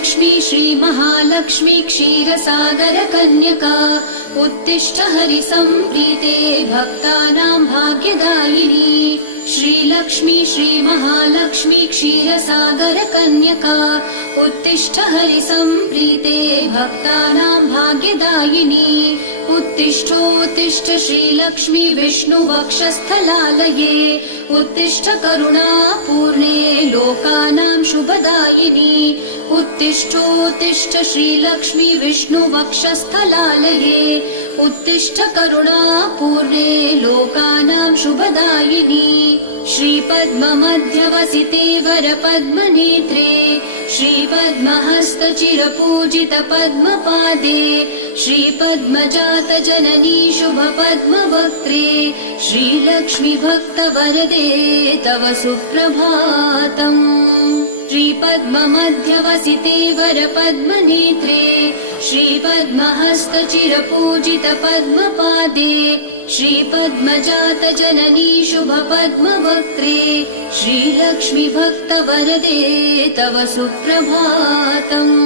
श्रीलक्ष्मी श्रीमहालक्ष्मी क्षीरसागरकन्यका उत्तिष्ठ हरिसम्प्रीते भक्तानां भाग्यदायिनी। श्रीलक्ष्मी श्रीमहालक्ष्मी क्षीरसागरकन्यका उत्तिष्ठ हरिसम्प्रीते भक्तानां भाग्यदायिनी। उत्तिष्ठोत्तिष्ठ श्रीलक्ष्मी विष्णुवक्षस्थलालये उत्तिष्ठ करुणापूर्णे लोकानां शुभदायिनी। उत्तिष्ठोत्तिष्ठ श्रीलक्ष्मी विष्णुवक्षस्थलालये उत्तिष्ठ करुणापूर्णे लोकानां शुभदायिनी। श्रीपद्ममध्यवसिते वरपद्मनेत्रे श्रीपद्महस्तचिरपूजित पद्मपादे श्रीपद्मजातजननी शुभपद्मवक्त्रे श्रीलक्ष्मी भक्तवरदे तव सुप्रभातम्। श्रीपद्ममध्यवसिते वरपद्मनेत्रे श्रीपद्महस्तचिरपूजित पद्मपादे श्रीपद्मजातजननी शुभपद्मवक्त्रे श्रीलक्ष्मी भक्तवरदे तव सुप्रभातम्।